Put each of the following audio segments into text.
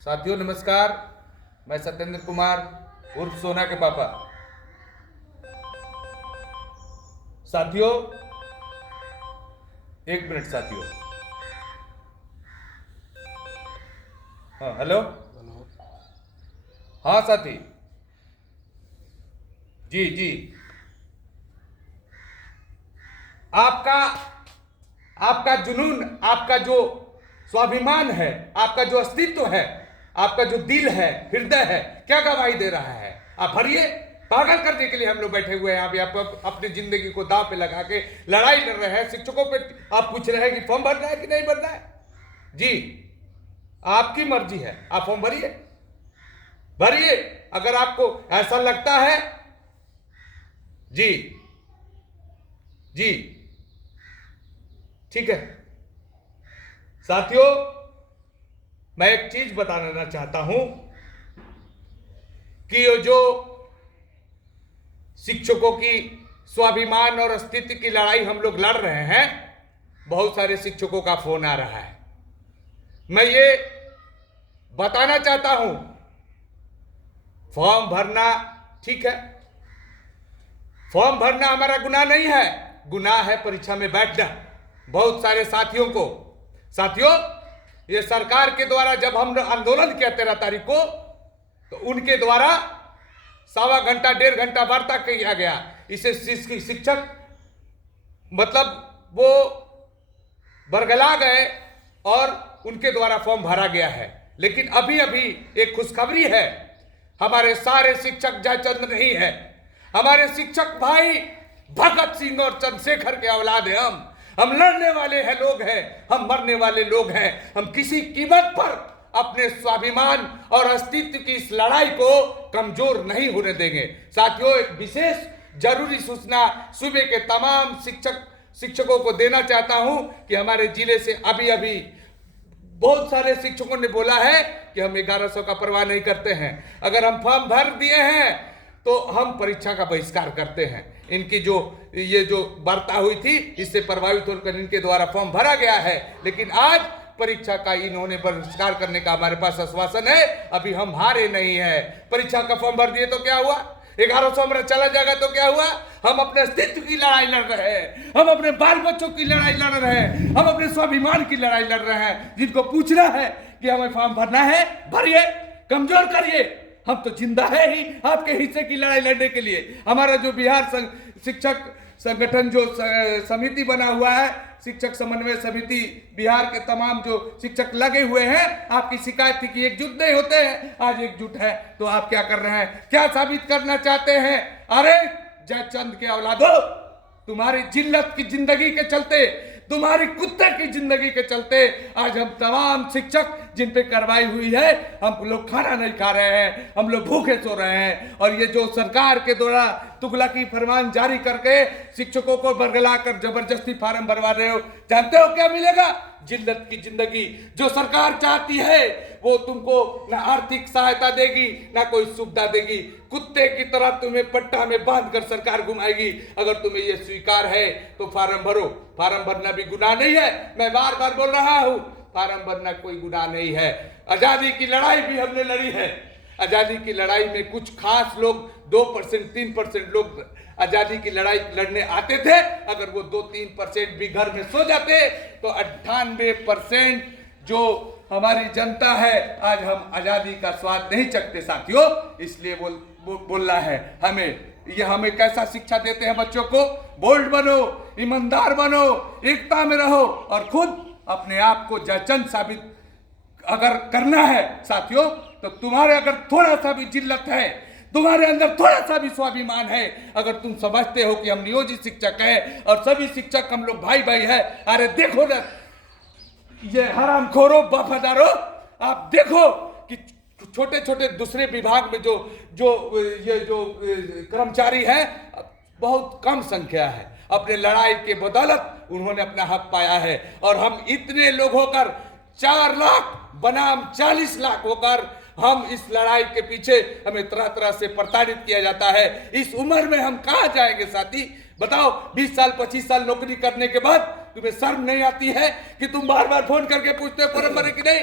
साथियों नमस्कार। मैं सत्येंद्र कुमार उर्फ सोना के पापा। साथियों एक मिनट साथियों। हाँ हेलो। हाँ साथी जी जी। आपका आपका जुनून, आपका जो स्वाभिमान है, आपका जो अस्तित्व है, आपका जो दिल है, हृदय है, क्या गवाही दे रहा है। आप भरिए। पागल करने के लिए हम लोग बैठे हुए हैं यहाँ पे। आप अपनी जिंदगी को दांव पे लगा के लड़ाई लड़ रहे हैं। शिक्षकों पे आप पूछ रहे हैं कि फॉर्म भरना है कि नहीं भरना है। जी आपकी मर्जी है, आप फॉर्म भरिए भरिए। अगर आपको ऐसा लगता है जी जी ठीक है। साथियों मैं एक चीज बताना चाहता हूं कि ये जो शिक्षकों की स्वाभिमान और अस्तित्व की लड़ाई हम लोग लड़ रहे हैं, बहुत सारे शिक्षकों का फोन आ रहा है। मैं ये बताना चाहता हूं, फॉर्म भरना ठीक है, फॉर्म भरना हमारा गुनाह नहीं है। गुनाह है परीक्षा में बैठना। बहुत सारे साथियों ये सरकार के द्वारा जब हम आंदोलन किया 13 तारीख को, तो उनके द्वारा 1.25 घंटा 1.5 घंटा वार्ता किया गया। इसे शिक्षक मतलब वो बरगला गए और उनके द्वारा फॉर्म भरा गया है। लेकिन अभी अभी एक खुशखबरी है, हमारे सारे शिक्षक जयचंद नहीं है। हमारे शिक्षक भाई भगत सिंह और चंद्रशेखर के औलाद हैं। हम लड़ने वाले हैं लोग हैं, हम मरने वाले लोग हैं। हम किसी कीमत पर अपने स्वाभिमान और अस्तित्व की इस लड़ाई को कमजोर नहीं होने देंगे। साथियों एक विशेष जरूरी सूचना सूबे के तमाम शिक्षकों को देना चाहता हूं कि हमारे जिले से अभी अभी बहुत सारे शिक्षकों ने बोला है कि हम 1100 का परवाह नहीं करते हैं। अगर हम फॉर्म भर दिए हैं तो हम परीक्षा का बहिष्कार करते हैं। इनकी ये जो वार्ता हुई थी, इससे प्रभावित होकर इनके द्वारा फॉर्म भरा गया है। लेकिन आज परीक्षा का इन्होंने बहिष्कार करने का हमारे पास आश्वासन है। अभी हम हारे नहीं है। परीक्षा का फॉर्म भर दिए तो क्या हुआ, 1100 हमारा चला जाएगा तो क्या हुआ। हम अपने अस्तित्व की लड़ाई लड़ रहे हैं, हम अपने बाल बच्चों की लड़ाई लड़ रहे हैं, हम अपने स्वाभिमान की लड़ाई लड़ रहे हैं। जिनको पूछना है कि हमें फॉर्म भरना है, भरिए, कमजोर करिए। हम तो जिंदा है ही आपके हिस्से की लड़ाई लड़ने के लिए। हमारा जो बिहार शिक्षक संगठन जो समिति बना हुआ है, शिक्षक समन्वय समिति, बिहार के तमाम जो शिक्षक लगे हुए हैं, आपकी शिकायत थी कि एकजुट नहीं होते हैं। आज एकजुट है तो आप क्या कर रहे हैं, क्या साबित करना चाहते हैं। अरे जयचंद के औलादो, तुम्हारी जिल्लत की जिंदगी के चलते, तुम्हारी कुत्ते की जिंदगी के चलते आज हम तमाम शिक्षक जिन पे कार्रवाई हुई है, हम लोग खाना नहीं खा रहे हैं, हम लोग भूखे सो रहे हैं। और ये जो सरकार के द्वारा तुगलकी फरमान जारी करके शिक्षकों को बरगला कर जबरदस्ती फार्म भरवा रहे हो, जानते हो क्या मिलेगा। जिल्लत की जिंदगी। जो सरकार चाहती है वो तुमको ना आर्थिक सहायता देगी, ना कोई सुविधा देगी। कुत्ते की तरह तुम्हें पट्टा में बांध कर सरकार घुमाएगी। अगर तुम्हें ये स्वीकार है तो फार्म भरो। फार्म भरना भी गुनाह नहीं है। मैं बार बार बोल रहा हूं, फार्म भरना कोई गुनाह नहीं है। आजादी की लड़ाई भी हमने लड़ी है। आजादी की लड़ाई में कुछ खास लोग 2% 3% लोग आजादी की लड़ाई लड़ने आते थे। अगर वो 2-3% भी घर में सो जाते तो 98% जो हमारी जनता है, आज हम आजादी का स्वाद नहीं चखते साथियों। इसलिए बोलना है हमें कैसा शिक्षा देते हैं बच्चों को। बोल्ड बनो, ईमानदार बनो, एकता में रहो और खुद अपने आप को जयचंद साबित अगर करना है साथियों, तो तुम्हारे अगर थोड़ा सा भी जिल्लत है, तुम्हारे अंदर थोड़ा सा भी स्वाभिमान है, अगर तुम समझते हो कि हम नियोजित शिक्षक हैं और सभी शिक्षक हम लोग भाई भाई हैं, अरे देखो ना ये हरामखोरों, वफादारों, आप देखो कि छोटे छोटे दूसरे विभाग में जो कर्मचारी हैं, बहुत कम संख्या है। अपने लड़ाई के बदौलत उन्होंने अपना हक पाया है। और हम इतने लोग होकर 4 लाख बनाम 40 लाख होकर हम इस लड़ाई के पीछे, हमें तरह तरह से प्रताड़ित किया जाता है। इस उम्र में हम कहां जाएंगे साथी, बताओ। 20 साल 25 साल नौकरी करने के बाद तुम्हें शर्म नहीं आती है कि तुम बार बार फोन करके पूछते हो फॉर्म भरे कि नहीं।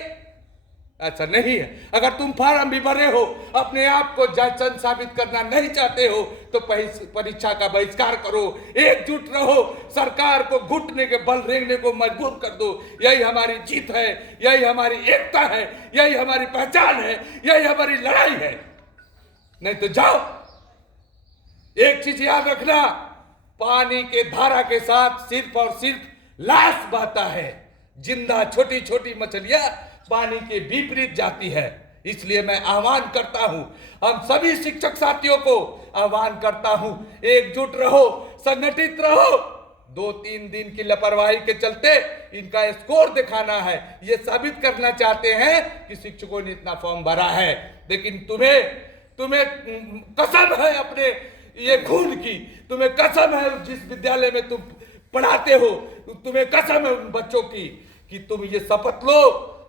ऐसा नहीं है। अगर तुम फार्म भी भरे हो, अपने आप को जयचंद साबित करना नहीं चाहते हो, तो परीक्षा का बहिष्कार करो, एकजुट रहो, सरकार को घुटने के बल रेंगने को मजबूर कर दो। यही हमारी जीत है, यही हमारी एकता है, यही हमारी पहचान है, यही हमारी लड़ाई है। नहीं तो जाओ। एक चीज याद रखना, पानी के धारा के साथ सिर्फ और सिर्फ लाश बहता है। जिंदा छोटी छोटी मछलियां पानी के विपरीत जाती है। इसलिए मैं आह्वान करता हूं, हम सभी शिक्षक साथियों को आह्वान करता हूं, एकजुट रहो, संगठित रहो। 2-3 दिन की लापरवाही के चलते इनका स्कोर दिखाना है, ये साबित करना चाहते हैं कि शिक्षकों ने इतना फॉर्म भरा है। लेकिन तुम्हें कसम है अपने ये खून की, तुम्हें कसम है जिस विद्यालय में तुम पढ़ाते हो, तुम्हें कसम है उन बच्चों की कि तुम ये शपथ लो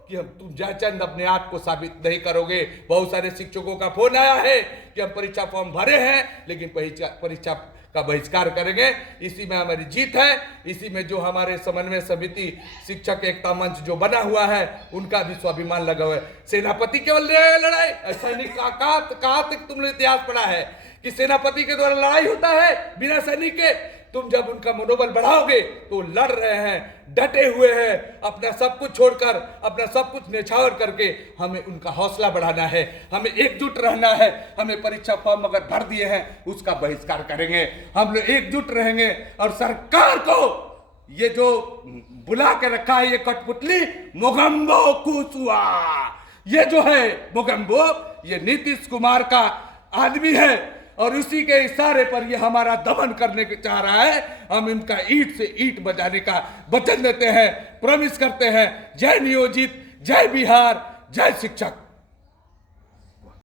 कि तुम जयचंद अपने आप को साबित नहीं करोगे। बहुत सारे शिक्षकों का फोन आया है कि हम परीक्षा फॉर्म भरे हैं लेकिन परीक्षा का बहिष्कार करेंगे। इसी में हमारी जीत है। इसी में जो हमारे समन्वय समिति शिक्षक एकता मंच जो बना हुआ है उनका भी स्वाभिमान लगा हुआ है। सेनापति केवल लड़ाई, सैनिक कहाँ तक तुमने इतिहास पढ़ा है कि सेनापति के द्वारा लड़ाई होता है बिना सैनिक के? तुम जब उनका मनोबल बढ़ाओगे तो लड़ रहे हैं, डटे हुए हैं, अपना सब कुछ छोड़कर, अपना सब कुछ न्यौछावर करके हमें उनका हौसला बढ़ाना है, हमें एकजुट रहना है। हमें परीक्षा फॉर्म अगर भर दिए हैं उसका बहिष्कार करेंगे, हम लोग एकजुट रहेंगे। और सरकार को ये जो बुला के रखा है ये कठपुतली मोगेम्बो कुशवाहा, ये जो है मोगेम्बो, ये नीतीश कुमार का आदमी है और उसी के इशारे पर ये हमारा दमन करने के चाह रहा है। हम इनका ईंट से ईंट बजाने का वचन देते हैं, प्रॉमिस करते हैं। जय नियोजित, जय बिहार, जय शिक्षक।